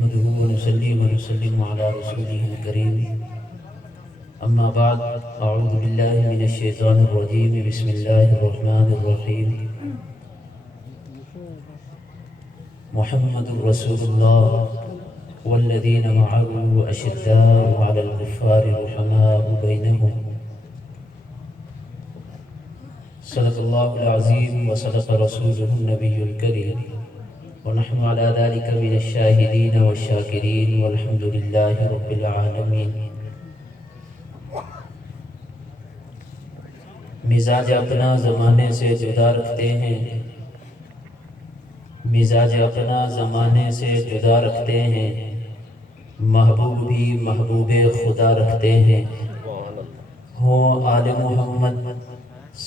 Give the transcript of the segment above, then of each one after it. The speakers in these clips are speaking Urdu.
نحمده ونسلم على رسوله الكريم أما بعد أعوذ بالله من الشيطان الرجيم بسم الله الرحمن الرحيم محمد رسول الله والذين معه أشداء على الكفار رحماء بينهم صدق الله العظيم وصدق رسوله النبي الكريم ونحن على ذلك من الشاهدين والشاكرين والحمد لله رب العالمين۔ مزاج اپنا زمانے سے جدا رکھتے ہیں، مزاج اپنا زمانے سے جدا رکھتے ہیں، محبوب بھی محبوب خدا رکھتے ہیں۔ ہوں آل محمد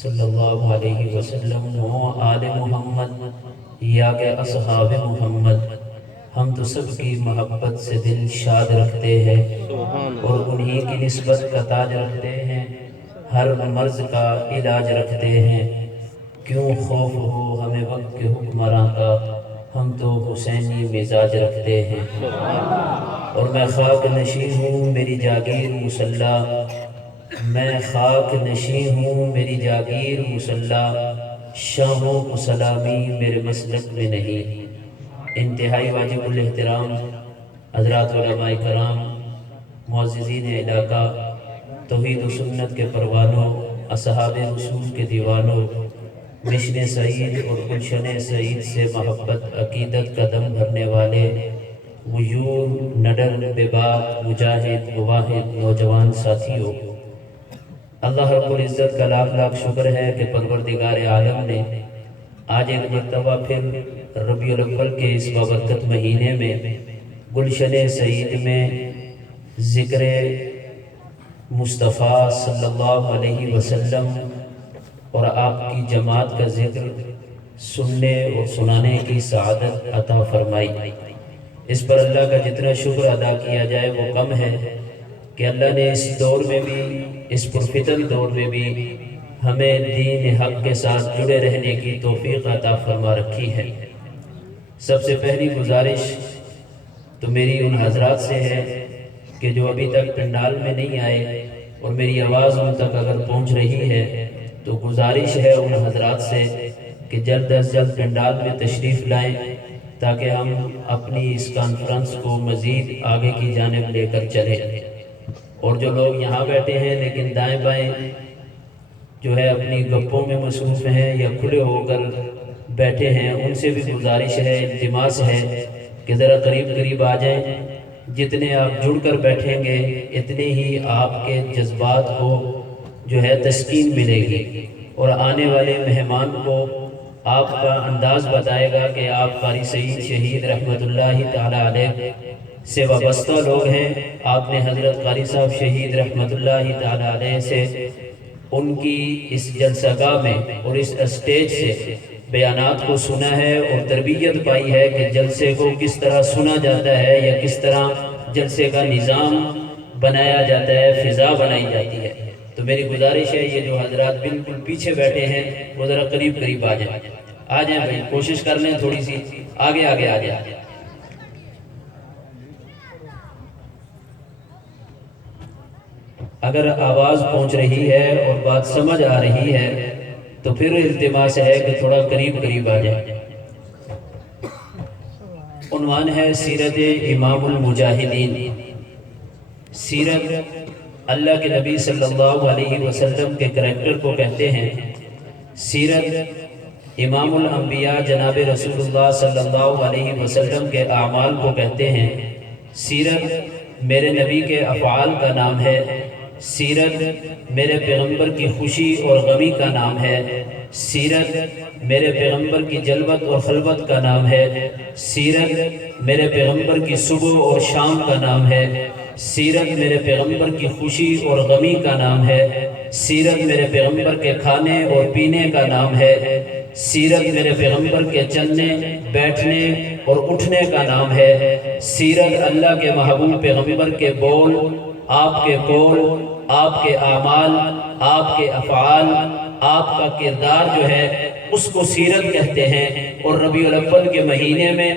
صلی اللہ علیہ وسلم، ہوں آل محمد یا کہ اصحاب محمد، ہم تو سب کی محبت سے دل شاد رکھتے ہیں اور انہی کی نسبت کا تاج رکھتے ہیں، ہر مرض کا علاج رکھتے ہیں۔ کیوں خوف ہو ہمیں وقت کے حکمراں کا، ہم تو حسینی مزاج رکھتے ہیں۔ اور میں خاک نشین ہوں میری جاگیر مصلی، میں خاک نشین ہوں میری جاگیر مصلی، شاہوں کو سلامی میرے مسلک میں نہیں۔ انتہائی واجب الاحترام حضرات علماء کرام، معززین علاقہ، توحید و سنت کے پروانوں، اصحاب رسول کے دیوانوں، مشن سعید اور گلشن سعید سے محبت عقیدت کا دم بھرنے والے غیور نڈر بے باک مجاہد مواحد نوجوان ساتھیوں، اللہ رب العزت کا لاکھ لاکھ شکر ہے کہ پروردگار عالم نے آج ایک مرتبہ پھر ربیع الاول کے اس بابرکت مہینے میں گلشن سعید میں ذکر مصطفیٰ صلی اللہ علیہ وسلم اور آپ کی جماعت کا ذکر سننے اور سنانے کی سعادت عطا فرمائی۔ اس پر اللہ کا جتنا شکر ادا کیا جائے وہ کم ہے کہ اللہ نے اس دور میں بھی، اس پرفتن دور میں بھی ہمیں دین حق کے ساتھ جڑے رہنے کی توفیق عطا فرما رکھی ہے۔ سب سے پہلی گزارش تو میری ان حضرات سے ہے کہ جو ابھی تک پنڈال میں نہیں آئے اور میری آواز ان تک اگر پہنچ رہی ہے تو گزارش ہے ان حضرات سے کہ جلد از جلد پنڈال میں تشریف لائیں تاکہ ہم اپنی اس کانفرنس کو مزید آگے کی جانب لے کر چلیں۔ اور جو لوگ یہاں بیٹھے ہیں لیکن دائیں بائیں جو ہے اپنی گپوں میں مصروف ہیں یا کھلے ہو کر بیٹھے ہیں، ان سے بھی گزارش ہے، التماس ہے کہ ذرا قریب قریب آ جائیں۔ جتنے آپ جڑ کر بیٹھیں گے اتنے ہی آپ کے جذبات کو جو ہے تسکین ملے گی، اور آنے والے مہمان کو آپ کا انداز بتائے گا کہ آپ قاری سعید شہید رحمت اللہ تعالی علیہ سے وابستہ لوگ ہیں۔ آپ نے حضرت قاری صاحب شہید رحمت اللہ تعالی علیہ سے ان کی اس جلسہ گاہ میں اور اس اسٹیج سے بیانات کو سنا ہے اور تربیت پائی ہے کہ جلسے کو کس طرح سنا جاتا ہے یا کس طرح جلسے کا نظام بنایا جاتا ہے، فضا بنائی جاتی ہے۔ تو میری گزارش ہے یہ جو حضرات بالکل پیچھے بیٹھے ہیں وہ ذرا قریب قریب آ جائیں بھائی، کوشش کر لیں تھوڑی سی آگے آ جائیں۔ اگر آواز پہنچ رہی ہے اور بات سمجھ آ رہی ہے تو پھر التماس ہے کہ تھوڑا قریب قریب آ جائے۔ عنوان ہے سیرت امام المجاہدین۔ سیرت اللہ کے نبی صلی اللہ علیہ وسلم کے کریکٹر کو کہتے ہیں، سیرت امام الانبیاء جناب رسول اللہ صلی اللہ علیہ وسلم کے اعمال کو کہتے ہیں، سیرت میرے نبی کے افعال کا نام ہے، سیرت میرے پیغمبر کی خوشی اور غمی کا نام ہے، سیرت میرے پیغمبر کی جلوت اور خلوت کا نام ہے، سیرت میرے پیغمبر کی صبح اور شام کا نام ہے، سیرت میرے پیغمبر کی خوشی اور غمی کا نام ہے، سیرت میرے پیغمبر کے کھانے اور پینے کا نام ہے، سیرت میرے پیغمبر کے چلنے بیٹھنے اور اٹھنے کا نام ہے، سیرت اللہ کے محبوب پیغمبر کے بول، آپ کے قول، آپ کے اعمال، آپ کے افعال، آپ کا کردار جو ہے اس کو سیرت کہتے ہیں۔ اور ربیع الاول کے مہینے میں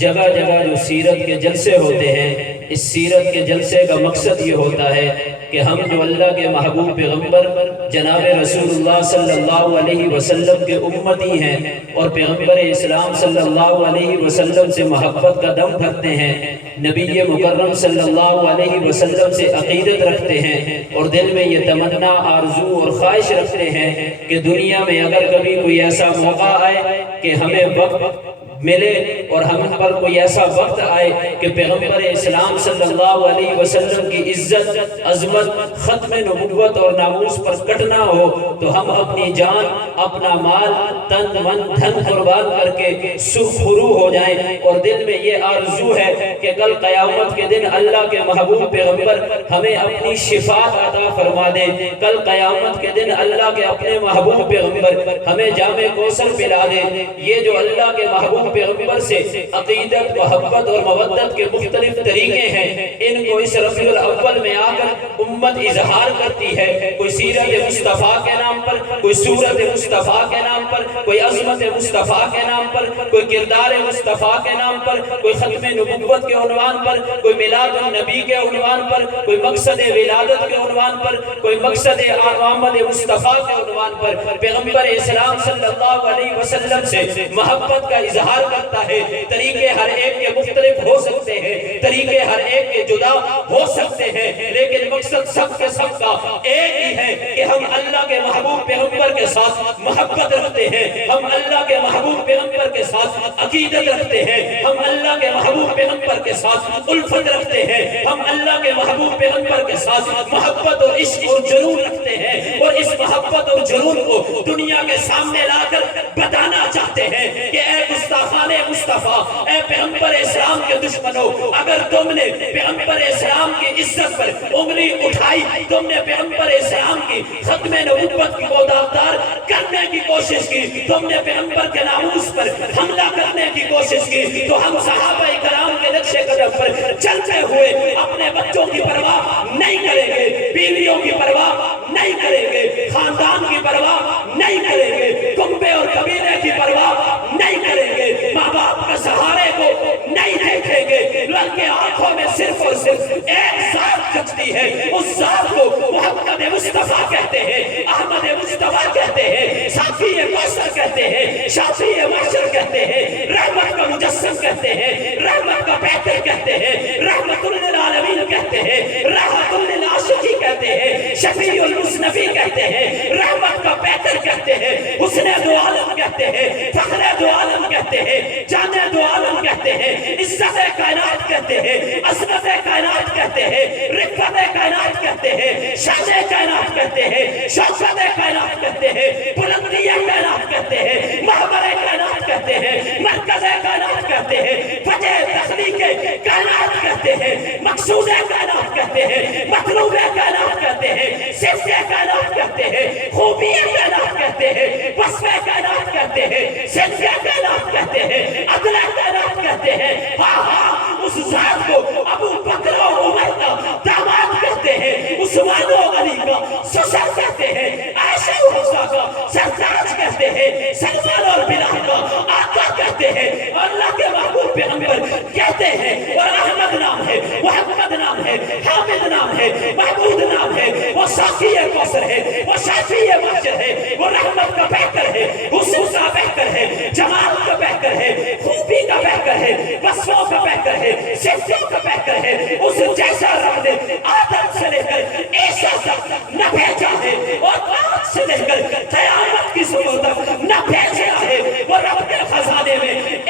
جگہ جگہ جو سیرت کے جلسے ہوتے ہیں، اس سیرت کے جلسے کا مقصد یہ ہوتا ہے کہ ہم جو اللہ کے محبوب پیغمبر جناب رسول اللہ صلی اللہ علیہ وسلم کے امتی ہیں اور پیغمبر اسلام صلی اللہ علیہ وسلم سے محبت کا دم بھرتے ہیں، نبی مکرم صلی اللہ علیہ وسلم سے عقیدت رکھتے ہیں اور دل میں یہ تمنا آرزو اور خواہش رکھتے ہیں کہ دنیا میں اگر کبھی کوئی ایسا موقع آئے کہ ہمیں وقت ملے اور ہم پر کوئی ایسا وقت آئے کہ پیغمبر اسلام صلی اللہ علیہ وسلم کی عزت عظمت ختم نبوت اور ناموس پر کٹنا ہو تو ہم اپنی جان اپنا مال تن من دھن قربان کر کے سرخرو ہو جائیں اور دل میں یہ آرزو ہے کہ کل قیامت کے دن اللہ کے محبوب پیغمبر ہمیں اپنی شفاعت عطا فرما دیں، کل قیامت کے دن اللہ کے اپنے محبوب پیغمبر ہمیں جام کوثر پلا دیں۔ یہ جو اللہ کے محبوب پیغمبر سے عقیدت محبت اور مودت کے مختلف طریقے ہیں، ان کو اس ربیع الاول میں آ کر امت اظہار کرتی ہے، کوئی سیرت مصطفیٰ کے نام پر، کوئی سورت مصطفیٰ کے نام پر، کوئی عظمت مصطفیٰ کے نام پر، کوئی کردار مصطفیٰ کے نام پر، کوئی ختم نبوت کے عنوان پر، کوئی میلاد النبی کے عنوان پر، کوئی مقصد ولادت کے عنوان پر، کوئی مقصد آمد مصطفیٰ کے عنوان پر پیغمبر اسلام صلی اللہ علیہ وسلم سے محبت کا اظہار کرتا ہے۔ طریقے ہر ایک کے مختلف ہو سکتے ہیں، طریقے ہر ایک کے جدا ہو سکتے ہیں، لیکن مقصد سب کے سب کا ایک ہی ہے کہ ہم اللہ کے محبوب پیغمبر کے ساتھ محبت رکھتے ہیں، ہم اللہ کے محبوب پیغمبر کے ساتھ عقیدت رکھتے ہیں، ہم اللہ کے محبوب پیغمبر کے ساتھ الفت رکھتے ہیں، ہم اللہ کے محبوب پیغمبر کے ساتھ محبت اور عشق اور جنون رکھتے ہیں اور اس محبت اور جنون کو دنیا کے سامنے لا کر بتانا چاہتے ہیں کہ اے گستاخان مصطفیٰ، اے پیغمبر اسلام کے دشمنوں، اگر تم نے پیغمبر اسلام کی عزت پر انگلی اٹھائی، تم نے پیغمبر اسلام کی ختم نبوت کو داغدار کرنے کی کوشش کی، تم نے پیغمبر کے ناموس پر حملہ کرنے کی کوشش کی، تو ہم صحابہ کرام کے نقش قدم پر چلتے ہوئے اپنے بچوں کی پرواہ نہیں کریں گے، بیویوں کی پرواہ نہیں کریں گے، خاندان کی پرواہ نہیں کریں گے، کنبے اور قبیلے کی پرواہ نہیں کریں گے، ماں باپ کے سہارے کو نہیں دیکھیں گے، بلکہ آنکھوں میں صرف اور صرف ایک ذات جگتی ہے، اس ذات کو محمد مصطفیٰ کہتے ہیں، احمد مصطفیٰ کہتے ہیں، صافی کوثر کہتے ہیں، شافی معشر کہتے ہیں، رحمت کا مجسم کہتے ہیں، رحمت کا بہتر کہتے ہیں، رحمت للعالمین کہتے ہیں، رحمت للعاشقین کہتے ہیں، شفیع المصنفی کہتے ہیں، رحمت کا بہتر کہتے ہیں، حسن دو عالم کہتے ہیں، فخر دو عالم کہتے ہیں، جان دو عالم کہتے ہیں، عزت کائنات کہتے ہیں، عظمت کائنات کہتے ہیں، رفعت کائنات کہتے ہیں، شان کائنات کہتے ہیں، شوکت کائنات کہتے ہیں، بلندی کائنات کہتے ہیں، محور کائنات کہتے ہیں، مرکز کائنات کہتے ہیں، وجہ تخلیق کائنات کہتے ہیں، مقصود کائنات کہتے ہیں، مطلوب کائنات کہتے ہیں، صفت کائنات کہتے ہیں، خوبی کائنات کہتے ہیں، وصف کائنات کہتے ہیں، صفت کائنات کہتے ہیں، عدل کائنات کہتے ہیں، ہاں ہاں اس ذات کو ابو بکر و عمر کا داماد کہتے ہیں، عثمان و علی کا سسر کہتے ہیں، عائشہ و حفصہ کا سرتاج کہتے ہیں، سلمان اور بلال کا آقا کہتے ہیں، اللہ کے محبوب پیغمبر کہتے ہیں، اور احمد نام ہے، محمد نام ہے، حامد نام ہے، محمود نام ہے، وہ صافی کوثر ہے، وہ شافی معشر ہے، وہ رحمت کا بہتر ہے، حسن کا بہتر ہے، جمال کا بہتر ہے، خوبی کا بہتر ہے، وصفوں کا بہتر ہے، صفتوں کا بہتر ہے، اس جیسا رب نے آدم سے لے کر عیسیٰ تک نہ بھیجا ہے اور آج سے لے کر قیامت کی صبح تک نہ بھیجا ہے، وہ رب کے خزانے میں ایک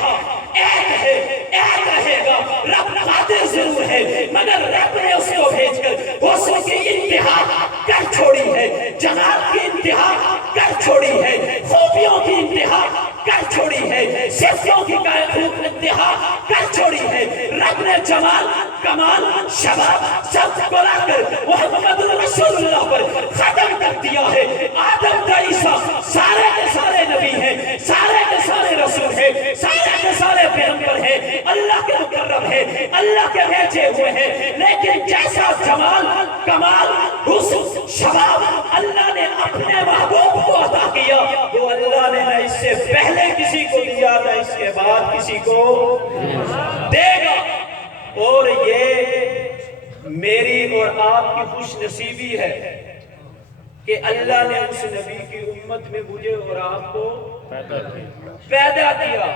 تھا، ایک ہے، ایک رہے گا، رب قادر ضرور ہے مگر رب نے اس کو بھیج کر حسن کی انتہا کر چھوڑی ہے، جمال کی انتہا کر چھوڑی ہے، خوبیوں کی انتہا کر چھوڑی ہے، صفتوں کی انتہا کر چھوڑی ہے، رب نے جمال کمال شباب سب کو لا کر محمد رسول اللہ پر ختم کر دیا ہے۔ آدم کا عیسیٰ سارے کے سارے نبی ہیں، سارے کے سارے رسول ہیں، سارے کے سارے پیغمبر ہیں، اللہ کے مقرب ہیں، اللہ کے بھیجے ہوئے ہیں، لیکن جیسا جمال، کمال، حسن، شباب اللہ نے اپنے محبوب کو عطا کیا، وہ اللہ نے نہ اس سے پہلے کسی کو دیا نہ اس کے بعد کسی کو دے گا۔ اور یہ میری اور آپ کی خوش نصیبی ہے کہ اللہ نے اس نبی کی امت میں مجھے اور آپ کو پیدا کیا۔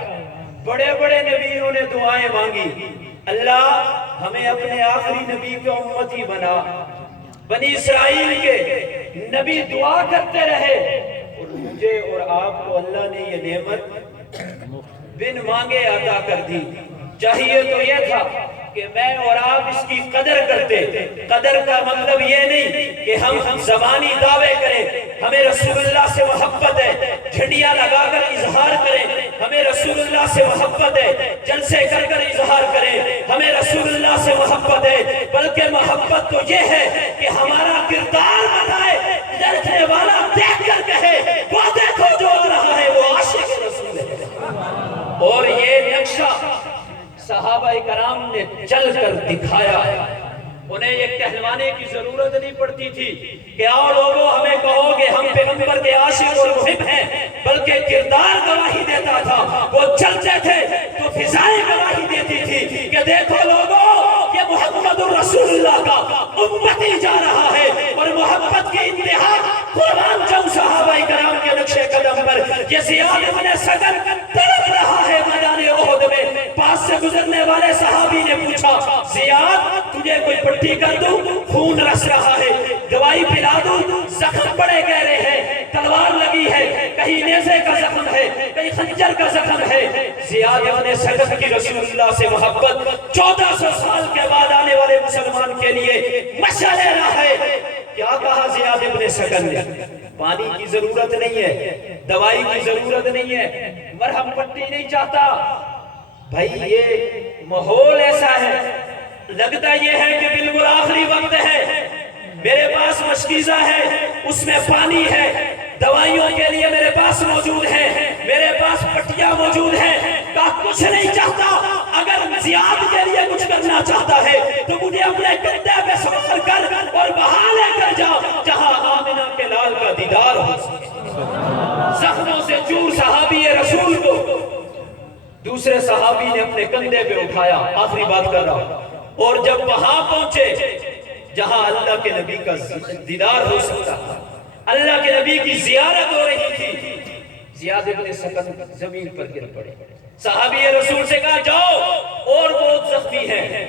بڑے بڑے نبیوں نے دعائیں مانگی، اللہ ہمیں اپنے آخری نبی کا امتی بنا۔ بنی اسرائیل کے نبی دعا کرتے رہے اور مجھے اور آپ کو اللہ نے یہ نعمت بن مانگے عطا کر دی۔ چاہیے تو یہ تھا کہ میں اور آپ اس کی قدر کرتے۔ قدر کا مطلب یہ نہیں کہ ہم زبانی دعوے کریں ہمیں رسول اللہ سے محبت ہے، جھنڈیاں لگا کر اظہار کریں ہمیں رسول اللہ سے محبت ہے، جلسے کر کر اظہار کریں ہمیں رسول اللہ سے محبت ہے، بلکہ محبت تو یہ ہے کہ ہمارا کردار بتائے، دیکھنے والا دیکھ کر کہے وہ دیکھو جو آ رہا ہے وہ عاشق رسول ہے۔ اور یہ نقشہ صحابہ کرام نے چل کر دکھایا۔ انہیں یہ کہلوانے کی ضرورت نہیں پڑتی تھی کہ آؤ لوگوں ہمیں کہو کہ ہم پیغمبر کے عاشق اور محب ہیں، بلکہ کردار گواہی دیتا تھا۔ وہ چلتے تھے تو فضائیں گواہی دیتی تھی کہ دیکھو لوگوں یہ محمد رسول اللہ کا امتی جا رہا ہے، اور محبت کی انتہا قربان جاؤں صحابہ کرام کے نقش قدم پر۔ یہ زیاد ابن سکن تڑپ رہا ہے میدان احد میں، پاس سے گزرنے والے صحابی نے پوچھا زیاد تجھے کوئی پٹی کر دوں، خون رس رہا ہے، دوائی پلا دوں، زخم بڑے گہرے ہیں، تلوار لگی ہے، کہیں نیزے کا زخم ہے، کہیں خنجر کا زخم ہے۔ زیاد ابن سکن کی رسول اللہ سے محبت 1400 سال کے بعد آنے والے مسلمان کے لیے مشعل راہ ہے۔ کیا کہا زیاد ابن سکن نے؟ پانی کی ضرورت نہیں ہے، دوائی کی ضرورت نہیں ہے، مرہم پٹی نہیں چاہتا۔ بھائی یہ ماحول ایسا ہے، لگتا یہ ہے کہ بالکل آخری وقت ہے، میرے پاس مشکیزہ ہے، اس میں پانی ہے، دوائیوں کے لیے میرے پاس موجود ہے، میرے پاس پٹیاں موجود ہیں، کہا کچھ نہیں چاہتا، اگر زیاد کے لیے کچھ کرنا چاہتا ہے تو مجھے اپنے کندھے پہ سوار کر اور وہاں لے کر جا جہاں آمنہ کے لال کا دیدار ہو سکے۔ زخموں سے چور صحابی رسول کو دوسرے صحابی نے اپنے کندھے پہ اٹھایا، آخری بات کر رہا ہوں، اور جب وہاں پہنچے جہاں اللہ کے نبی کا دیدار ہو سکتا، اللہ کے نبی کی زیارت ہو رہی تھی، زیاد ابن سکن زمین پر گر پڑے۔ صحابی رسول سے کہا جاؤ، اور بہت زخمی ہیں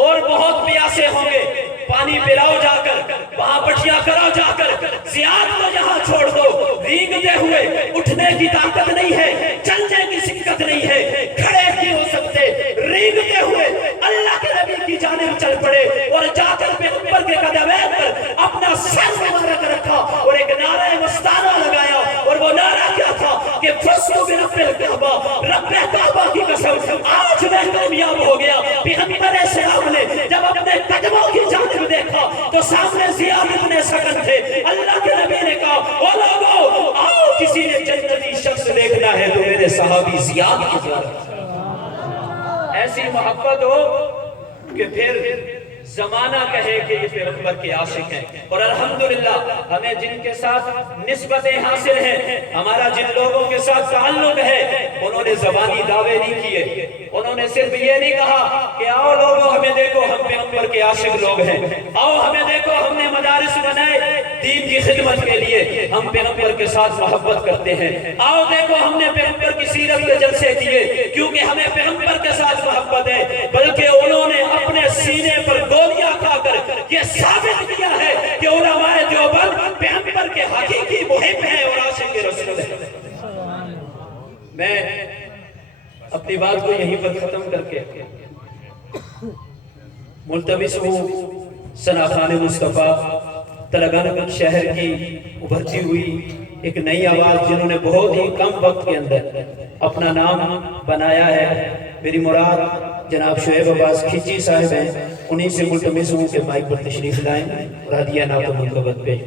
اور بہت پیاسے ہوں گے، پانی پلاؤ جا کر، وہاں پٹیاں کراؤ جا کر، زیاد کو یہاں چھوڑ دو۔ ریگتے ہوئے اٹھنے کی طاقت نہیں ہے، چلنے کی سکت نہیں ہے، کھڑے نہیں ہو سکتے، ریگتے ہوئے اللہ کے نبی کی جانب چل پڑے اور جا کر پیغمبر کے قدمین پر اپنا سر مبارک رکھا اور ایک نعرہ مستانہ لگایا، اور وہ نعرہ کیا تھا کہ فَسْتُ بِرَبِّ الْكَعْبَةِ، رب کعبہ کی قسم آج میں کامیاب ہو گیا۔ پیغمبر اسلام نے جب اپنے قدموں کی جانب دیکھا تو سامنے زیاد ابن سکن تھے۔ اللہ کے نبی نے کہا او لوگو آؤ، کسی نے جنتی شخص دیکھنا ہے تو میرے صحابی زیاد کی زیارت۔ ایسی محبت ہو کہ پھر زمانہ کہے کہ یہ پیغمبر کے عاشق ہیں۔ اور الحمدللہ ہمیں جن کے ساتھ نسبتیں حاصل ہیں، ہمارا جن لوگوں کے ساتھ تعلق ہے، انہوں نے زبانی دعوے نہیں کیے، انہوں نے صرف یہ نہیں کہا کہ آؤ لوگوں ہمیں دیکھو ہم پیغمبر کے عاشق لوگ ہیں، آؤ ہمیں دیکھو ہم نے مدارس بنائے دین کی خدمت کے لیے، ہم پیغمبر کے ساتھ محبت کرتے ہیں، آؤ دیکھو ہم نے پیغمبر کی سیرت کے جلسے کیے کیونکہ ہمیں پیغمبر کے ساتھ محبت ہے، بلکہ انہوں نے اپنے سینے پر گولیاں کھا کر یہ ثابت کیا ہے کہ علماء دیوبند پیغمبر کے حقیقی محب ہیں اور عاشق رسول ہیں۔ میں اپنی بات کو یہیں پر ختم کر کے ملتمس ہوں ثناخان مصطفیٰ تلنگانہ شہر کی ابھرتی ہوئی ایک نئی آواز جنہوں نے بہت ہی کم وقت کے اندر اپنا نام بنایا ہے، میری مراد جناب شعیب عباس کھچی صاحب ہیں، انہی سے ملتمس ہوں کہ مائک پر تشریف لائیں اور ہدیہ نعت و منقبت پیش